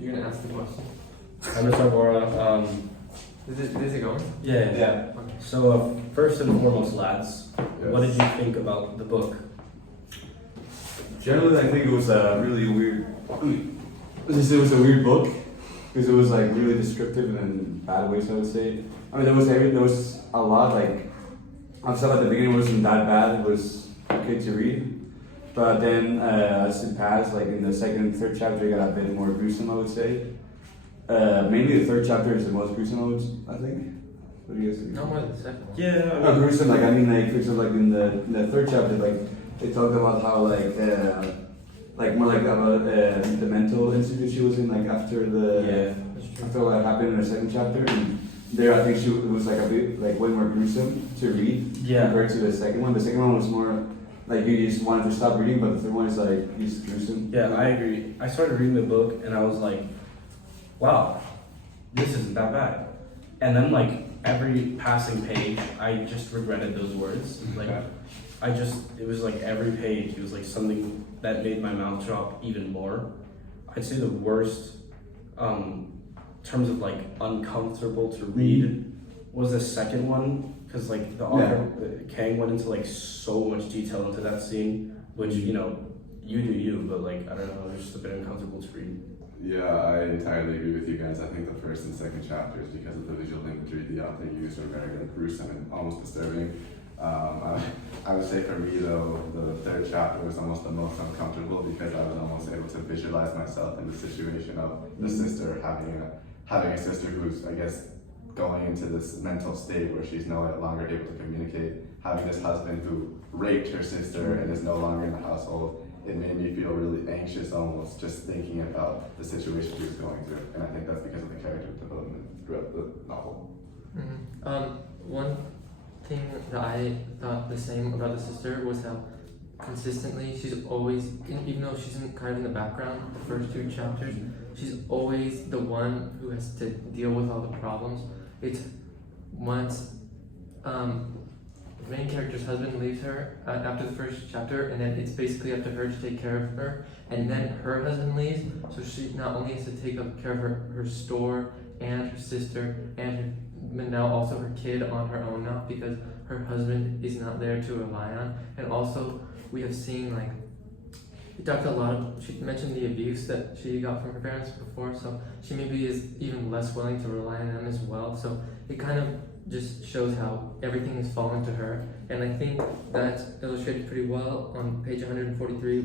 You're gonna ask the question. I'm gonna start, Laura. Is it going? Yeah. Yeah. Okay. So first and foremost, lads, what did Yes. you think about the book? Generally, I think it was a really weird. It was a weird book because it was like really descriptive in bad ways. I would say. I mean, there was a lot like. I thought at the beginning it wasn't that bad. It was okay to read, but then as it passed, like in the second and third chapter, it got a bit more gruesome. I would say. Mainly the third chapter is the most gruesome. I think. What do you guys think? No more than the second one. Yeah. Not gruesome, like I mean, like for example, like in the third chapter, like they talked about how like more like about the mental institute she was in, like after That's true. after what happened in the second chapter, and there I think it was like a bit like way more gruesome to read compared to the second one. The second one was more like you just wanted to stop reading, but the third one is like just gruesome. Yeah, I agree. I started reading the book and I was like, wow, this isn't that bad. And then like every passing page, I just regretted those words. Like it was like every page, it was like something that made my mouth drop even more. I'd say the worst, terms of like uncomfortable to read was the second one, because like the author, Kang, went into like so much detail into that scene, which, you know, you do you, but like, I don't know, it was just a bit uncomfortable to read. Yeah, I entirely agree with you guys. I think the first and second chapters, because of the visual imagery the author used, are very like, gruesome and almost disturbing. I would say for me though, the third chapter was almost the most uncomfortable because I was almost able to visualize myself in the situation of the sister having a sister who's, I guess, going into this mental state where she's no longer able to communicate, having this husband who raped her sister and is no longer in the household. It made me feel really anxious almost just thinking about the situation she was going through, and I think that's because of the character development throughout the novel. Mm-hmm. One thing that I thought the same about the sister was how consistently she's always, even though she's kind of in the background, the first two chapters, she's always the one who has to deal with all the problems. It's once the main character's husband leaves her after the first chapter, and then it's basically up to her to take care of her, and then her husband leaves, so she not only has to take care of her store and her sister and but now also her kid on her own now because her husband is not there to rely on. And also we have seen like she mentioned the abuse that she got from her parents before, so she maybe is even less willing to rely on them as well. So it kind of just shows how everything is falling to her, and I think that's illustrated pretty well on page 143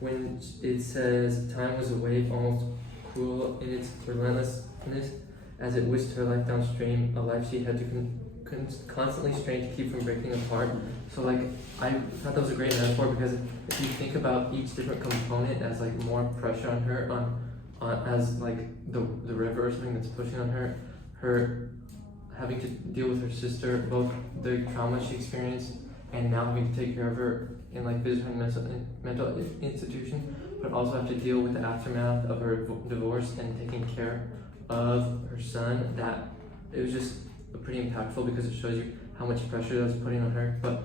when it says, "Time was a wave almost cruel in its relentlessness, as it whisked her life downstream, a life she had to constantly strain to keep from breaking apart." So like I thought that was a great metaphor because if you think about each different component as like more pressure on her, on as like the river or something that's pushing on her having to deal with her sister, both the trauma she experienced and now having to take care of her in like physical and mental institution, but also have to deal with the aftermath of her divorce and taking care of her son. That it was just pretty impactful because it shows you how much pressure that was putting on her, but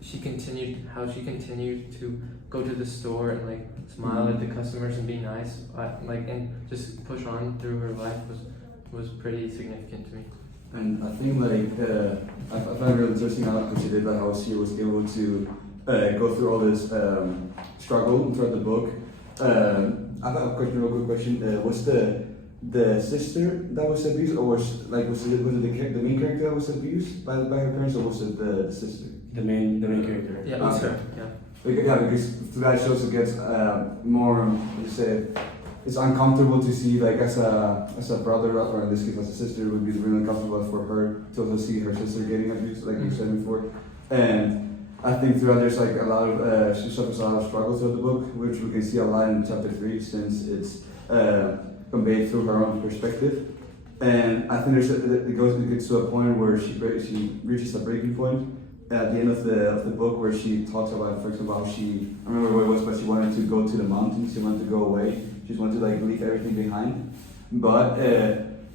she continued to go to the store and like smile at the customers and be nice, like, and just push on through her life was pretty significant to me. And I think like I found it really interesting how she did that, how she was able to go through all this struggle throughout the book. I have a question, real quick question. Was the sister that was abused, or was it the main character that was abused by her parents, or was it the sister? The main character. Yeah, it was her. Yeah. Because through that shows it gets more, it's uncomfortable to see, like as a brother, or in this case as a sister, it would be really uncomfortable for her to also see her sister getting abused, like you said before. And I think throughout there's like a lot of, she suffers a lot of struggle throughout the book, which we can see a lot in chapter 3 since it's conveyed through her own perspective. And I think it gets to a point where she reaches a breaking point at the end of the book where she talks about, for example, how I remember what it was, but she wanted to go to the mountains, she wanted to go away, she wanted to like leave everything behind. But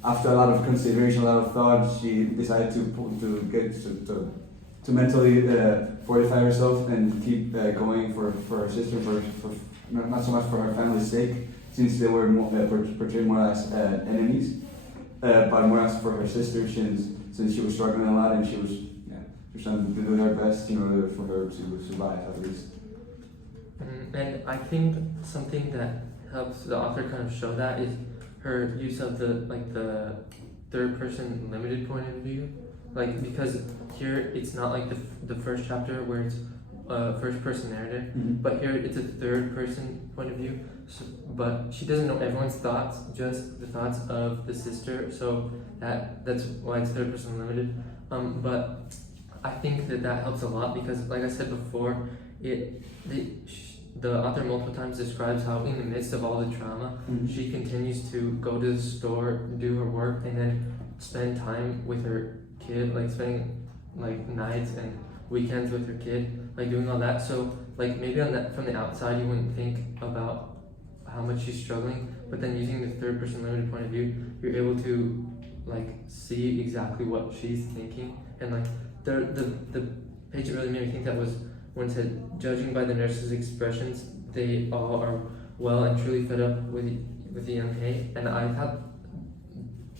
after a lot of consideration, a lot of thought, she decided to mentally fortify herself and keep going for her sister, for not so much for her family's sake, since they were portrayed more as enemies, but more as for her sister since she was struggling a lot and she was trying to do her best in order for her to survive at least. And I think something that helps the author kind of show that is her use of the third person limited point of view, like because here it's not like the first chapter where it's first person narrative, but here it's a third person point of view. So, but she doesn't know everyone's thoughts, just the thoughts of the sister. So that's why it's third person limited. But I think that helps a lot because, like I said before, the author multiple times describes how in the midst of all the trauma, she continues to go to the store, do her work, and then spend time with her kid, like spending like nights and weekends with her kid, like doing all that. So like maybe from the outside you wouldn't think about how much she's struggling, but then using the third person limited point of view, you're able to like see exactly what she's thinking. And like the page that really made me think that was when it said, judging by the nurse's expressions, they all are well and truly fed up with the young hay. And I thought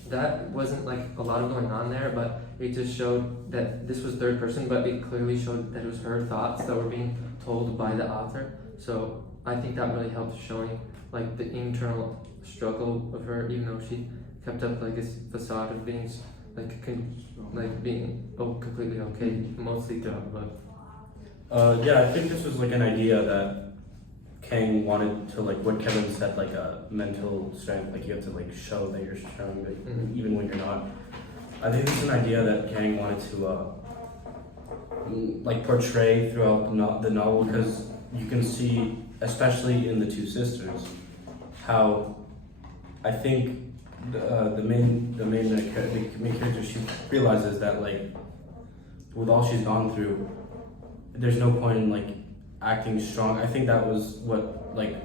that wasn't like a lot of going on there, but it just showed that this was third person, but it clearly showed that it was her thoughts that were being told by the author. So I think that really helped showing like the internal struggle of her, even though she kept up like this facade of being being completely okay mostly throughout the book. Yeah, I think this was like an idea that Kang wanted to, like what Kevin said, like a mental strength, like you have to like show that you're strong, like, even when you're not. I think this is an idea that Kang wanted to like portray throughout the novel, because you can see, especially in the two sisters, how I think the main character, she realizes that like with all she's gone through, there's no point in like acting strong. I think that was what like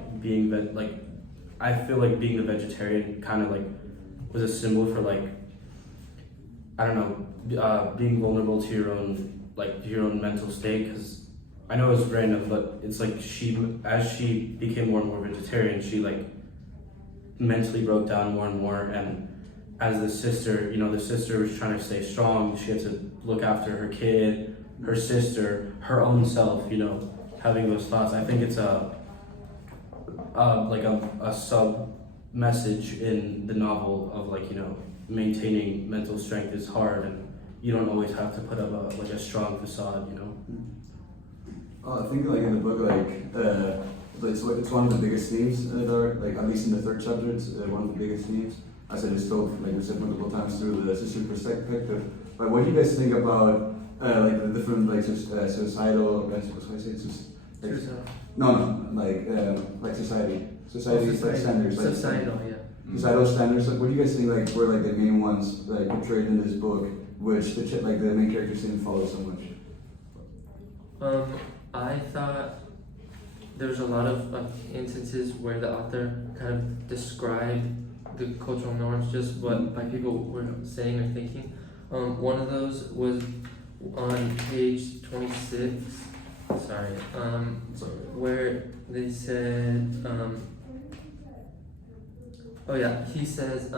I feel like being a vegetarian kind of like was a symbol for like, I don't know, being vulnerable to your own mental state. Because I know it's random, but it's like as she became more and more vegetarian, she like mentally broke down more and more. And as the sister was trying to stay strong. She had to look after her kid, her sister, her own self, having those thoughts. I think it's a sub message in the novel of like, maintaining mental strength is hard, and you don't always have to put up a strong facade, I think like in the book, it's one of the biggest themes that are, like, at least in the third chapter, it's one of the biggest themes. As I just told, like we said multiple times, through the sister perspective. But what do you guys think about like the different societal, society standards, societal, yeah. Societal standards. Like, what do you guys think like were like the main ones like portrayed in this book, which the main characters didn't follow so much? I thought there's a lot of instances where the author kind of described the cultural norms, just what by people were saying or thinking. One of those was on page 26. Sorry. Where they said, he says,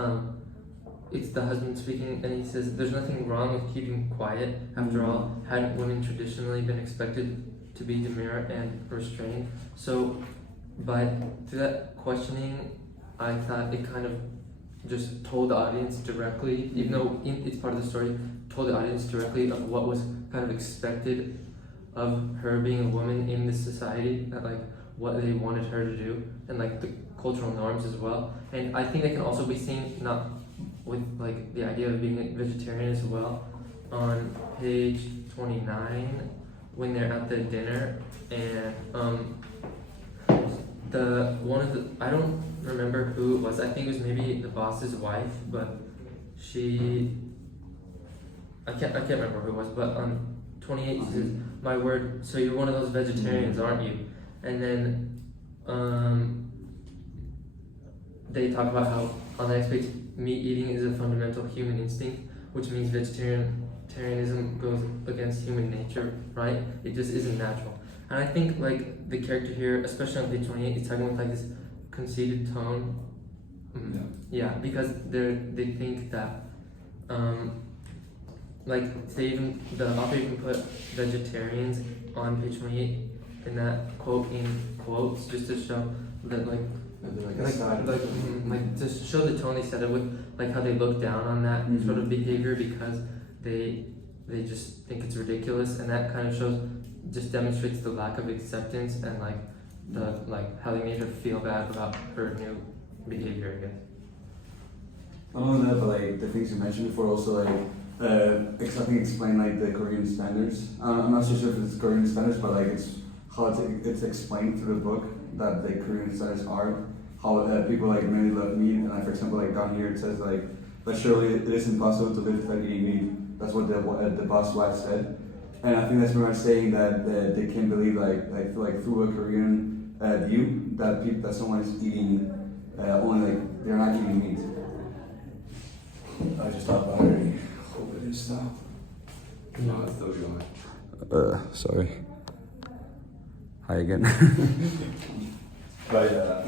it's the husband speaking, and he says, there's nothing wrong with keeping quiet. After all, hadn't women traditionally been expected to be demure and restrained? So, through that questioning, I thought it kind of just told the audience directly, even though it's part of the story, told the audience directly of what was kind of expected of her being a woman in this society, that like what they wanted her to do, and like the cultural norms as well. And I think they can also be seen not with like the idea of being a vegetarian as well. On page 29, when they're at the dinner, and I don't remember who it was. I think it was maybe the boss's wife, but I can't remember who it was. But on 28 it says, "My word, so you're one of those vegetarians, aren't you?" And then they talk about how on the next page, meat eating is a fundamental human instinct, which means vegetarianism goes against human nature, right? It just isn't natural. And I think like the character here, especially on page 28, is talking with like this conceited tone. Yeah, because they think that like the author even put vegetarians on page 28 in that quote in quotes just to show that like to show the tone they said it with, like how they look down on that sort of behavior because they just think it's ridiculous, and that kind of just demonstrates the lack of acceptance and how they made her feel bad about her new behavior, I guess. Not only that, but like the things you mentioned before, also like I think explain like the Korean standards. I'm not so sure if it's Korean standards, but like it's how it's explained through the book that the Korean standards are how people like mainly love meat, and like for example like down here it says like, but surely it is impossible to live without eating meat. That's what the boss wife said, and I think that's pretty much saying that they can't believe like through a Korean view that someone is eating only like they're not eating meat. I just thought about it. Hope it is stopped. No, it's still going. Sorry. Hi again. But yeah,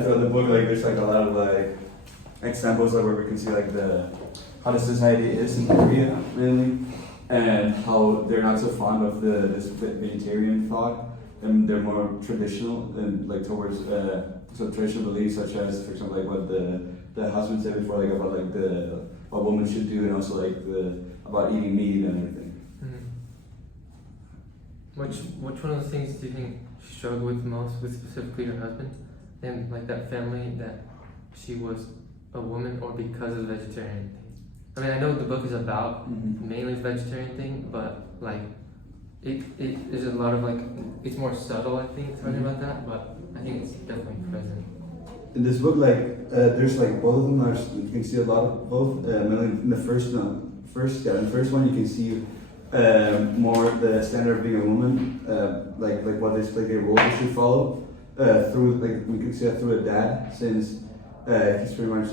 throughout the book, like there's like a lot of like examples like where we can see like how the society is in Korea mainly, and how they're not so fond of this vegetarian thought, and they're more traditional and like towards so traditional beliefs such as, for example, like what the husband said before, like about like what women should do, and also like about eating meat and everything. Which one of the things do you think she struggled with most with specifically her husband and like that family, that she was a woman, or because of the vegetarian thing? I mean, I know the book is about mainly the vegetarian thing, but like it is a lot of like, it's more subtle, I think, talking about that, but I think it's definitely present. In this book, like there's like both of them. You can see a lot of both. Mainly in the first one, you can see more the standard of being a woman, like what they like their role they should follow. Through like we can see that through a dad, since he's pretty much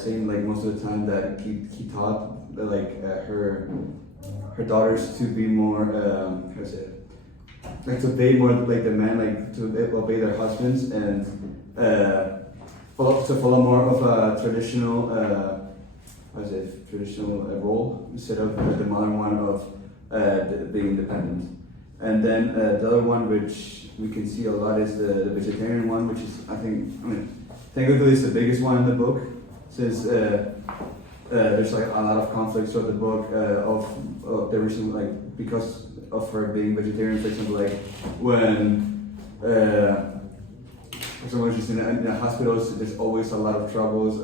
saying like most of the time that he taught her daughters to be more how to say it, like to obey more like the man, like to obey their husbands, and follow more of a traditional role instead of the modern one of being independent. And then the other one, which we can see a lot, is the vegetarian one, which is technically it's the biggest one in the book, since there's like a lot of conflicts throughout the book of the reason, like because of her being vegetarian. For example, like when someone she's in a hospital, so there's always a lot of troubles.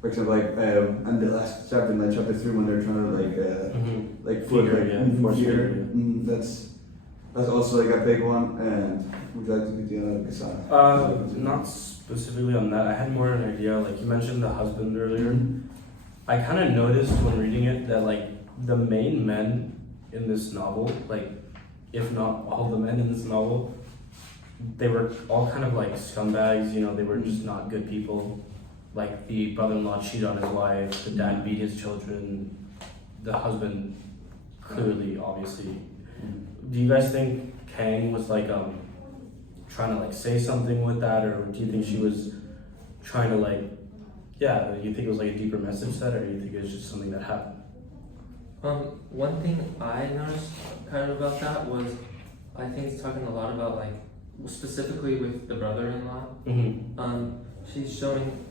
For example, like and the last chapter, in like chapter 3, when they're trying to like put fear. That's also like a big one. And would you like to continue, Kasana? Not specifically on that. I had more an idea. Like you mentioned the husband earlier. I kind of noticed when reading it that like the main men in this novel, like if not all the men in this novel, they were all kind of like scumbags. You know, they were just not good people. Like the brother-in-law cheated on his wife. The dad beat his children. The husband clearly, obviously. Do you guys think Kang was like trying to like say something with that, or do you think she was trying to like, yeah, you think it was like a deeper message set, or do you think it was just something that happened? One thing I noticed kind of about that was, I think it's talking a lot about like, specifically with the brother-in-law. She's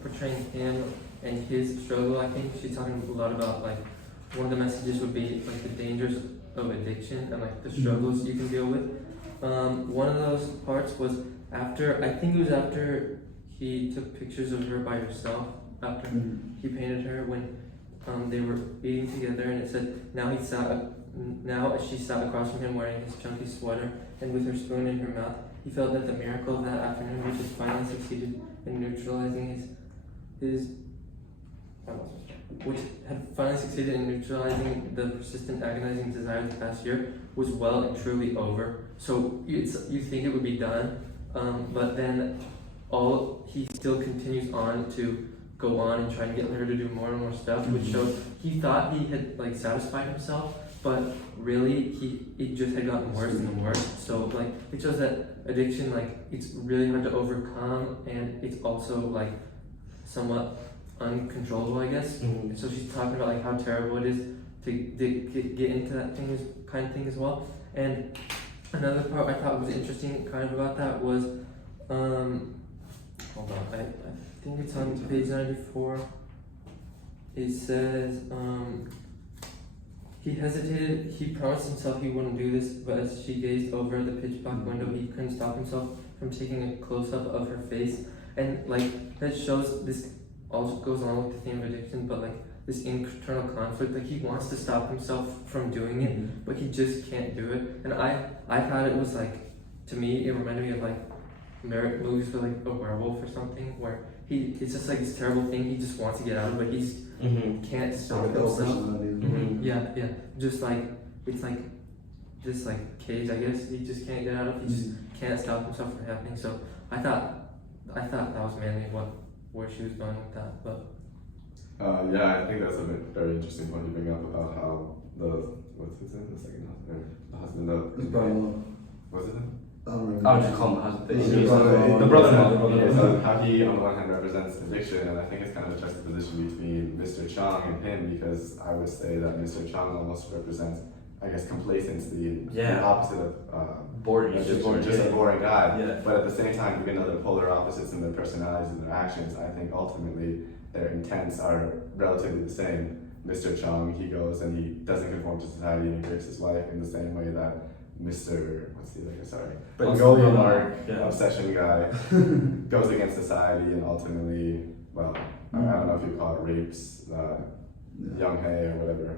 portraying him and his struggle. I think she's talking a lot about like, one of the messages would be like the dangers of addiction and like the struggles you can deal with. One of those parts was after he took pictures of her by herself, after he painted her when they were eating together, and it said now she sat across from him wearing his chunky sweater and with her spoon in her mouth. He felt that the miracle of that afternoon, which had finally succeeded in neutralizing the persistent, agonizing desire of the past year, was well and truly over. So you think it would be done, but then he still continues on to go on and try and get her to do more and more stuff, which shows he thought he had like satisfied himself, but really it just had gotten worse and worse. So like it shows that addiction, like it's really hard to overcome, and it's also like somewhat uncontrollable, I guess. Mhm. And so she's talking about like how terrible it is to get into that kind of thing as well. And another part I thought was interesting kind of about that was, hold on, I think it's on page 94. It says, he hesitated, he promised himself he wouldn't do this, but as she gazed over the pitch black window, he couldn't stop himself from taking a close-up of her face. And like, that shows, this also goes along with the theme of addiction, but like, this internal conflict, like he wants to stop himself from doing it, but he just can't do it. And I thought it was like, to me, it reminded me of like movies with like a werewolf or something, where it's just like this terrible thing he just wants to get out of, but he just can't stop Like double himself. personality. Mhm. Yeah, just like, it's like this like cage, I guess, he just can't get out of, he just can't stop himself from happening. So I thought that was mainly where she was going with that, but Yeah, I think that's a very interesting point you bring up about how what's his name, the second husband, the husband of, It's brother-in-law. what's his name? I don't remember. I would just call him the husband. He's He's the brother-in-law. the brother-in-law. The Yeah, brother-in-law. so how he on the one hand represents addiction, and I think it's kind of a juxtaposition between Mr. Chung and him, because I would say that Mr. Chung almost represents, I guess, complacency, Yeah. the opposite of Bored. He's just bored. just a boring guy. Yeah. But at the same time, even though they're polar opposites in their personalities and their actions, I think ultimately their intents are relatively the same. Mr. Chung, he goes and he doesn't conform to society and he breaks his wife in the same way that Mr. What's the other guy? Sorry. But Mongolian yeah. Mark, Yeah. obsession guy, goes against society and ultimately, well, I don't know if you call it rapes, Young Hae or whatever,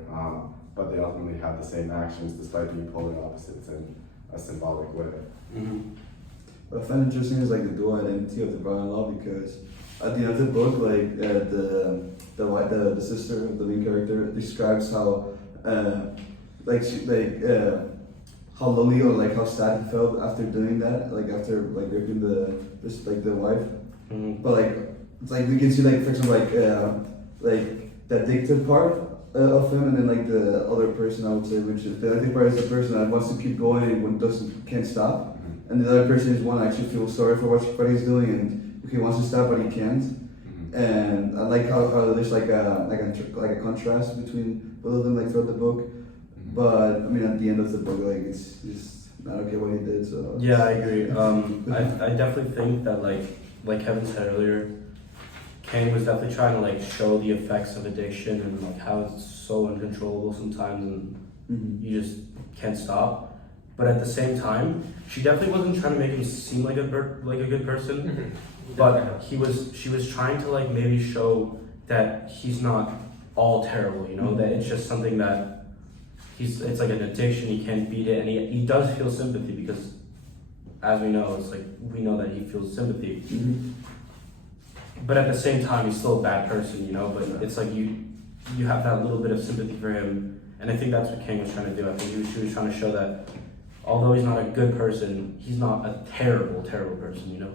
but they ultimately have the same actions despite being polar opposites in a symbolic way. What I find interesting is like the dual identity of the brother-in-law, because at the end of the book, like the sister of the main character describes how how lonely or like how sad he felt after doing that, like after like raping the wife. But like it's like we can see like for example like the addictive part of him, and then like the other person, I would say, which is the addictive part is the person that wants to keep going and can't stop. And the other person is one that actually feels sorry for what he's doing and he wants to stop but he can't. And I like how there's like a contrast between both of them like throughout the book. But I mean at the end of the book, like it's just I don't get what he did. So Yeah, I agree. I definitely think that like Kevin said earlier, Kang was definitely trying to like show the effects of addiction and like how it's so uncontrollable sometimes and you just can't stop. But at the same time, she definitely wasn't trying to make him seem like a good person. But she was trying to like maybe show that he's not all terrible, you know, that it's just something that it's like an addiction, he can't beat it, and he does feel sympathy because as we know, it's like we know that he feels sympathy. But at the same time he's still a bad person, you know, but it's like you have that little bit of sympathy for him, and I think that's what Kang was trying to do. I think she was trying to show that although he's not a good person, he's not a terrible person, you know?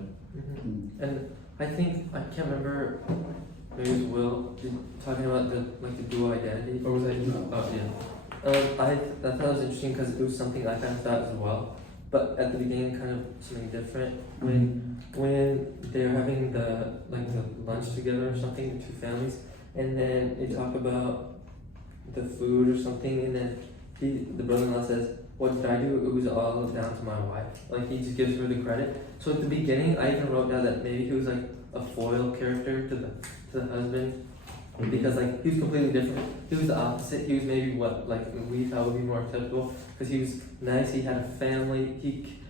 And I think, I can't remember, maybe it was Will talking about the dual identity, or was I you? Oh yeah. I thought it was interesting because it was something I kind of thought as well, but at the beginning kind of something different. When they're having the lunch together or something, the two families, and then they talk about the food or something, and then the brother-in-law says, "What did I do? It was all down to my wife." Like he just gives her the credit. So at the beginning, I even wrote down that maybe he was like a foil character to the husband, because like he was completely different. He was the opposite. He was maybe what like we thought would be more acceptable, because he was nice. He had a family.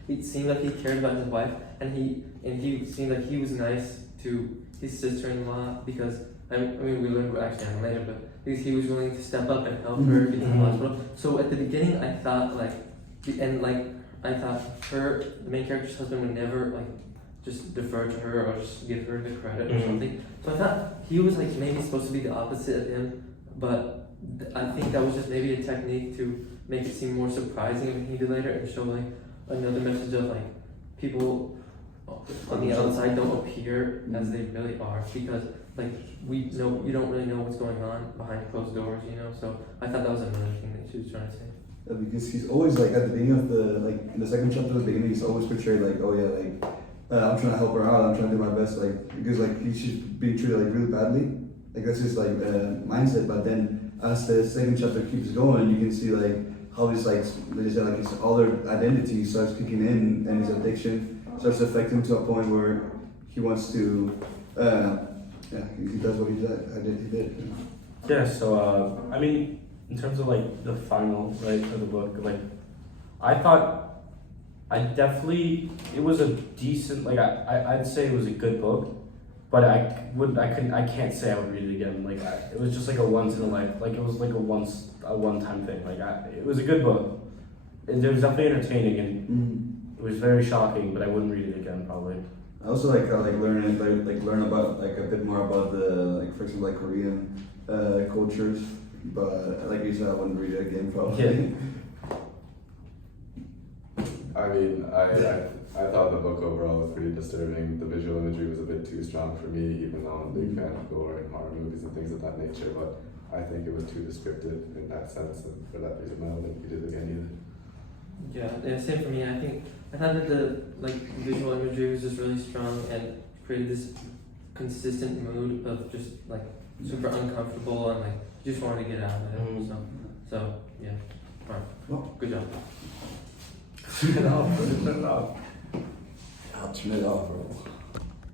It seemed like he cared about his wife, and he seemed like he was nice to his sister-in-law, because I mean we learned actually on later, but because he was willing to step up and help her get to the hospital. So at the beginning, I thought I thought the main character's husband would never like just defer to her or just give her the credit or something. So I thought he was like maybe supposed to be the opposite of him, but I think that was just maybe a technique to make it seem more surprising than he did later, and show like another message of like people on the outside don't appear as they really are, because like you don't really know what's going on behind closed doors, you know. So I thought that was another thing that she was trying to say. because he's always like at the beginning of the like in the second chapter, at the beginning, he's always portrayed like, oh yeah, like I'm trying to help her out, I'm trying to do my best, like because like she's being treated like really badly, like that's his like mindset. But then as the second chapter keeps going, you can see like how his like they say like his other identity starts kicking in, and his addiction starts to affect him to a point where he wants to he does what he did. Yeah, so I mean, in terms of like the final right of the book, like I thought it was a decent, like I'd say it was a good book, but I can't say I would read it again. Like it was just like a once in a life, like it was like a one time thing. Like it was a good book. It was definitely entertaining and it was very shocking, but I wouldn't read it again probably. I also like learn about like a bit more about the like for example like Korean cultures, but like you said, I wouldn't read it again probably. Yeah. I mean, I thought the book overall was pretty disturbing. The visual imagery was a bit too strong for me, even though I'm a big fan of gore and horror movies and things of that nature, but I think it was too descriptive in that sense, and for that reason I don't think we did it again Yeah, same for me. I thought that the like visual imagery was just really strong and created this consistent mood of just like super uncomfortable and like you just wanted to get out of it. So yeah, alright, Well, good job. Turn it off, turn it off. I'll turn it off, bro.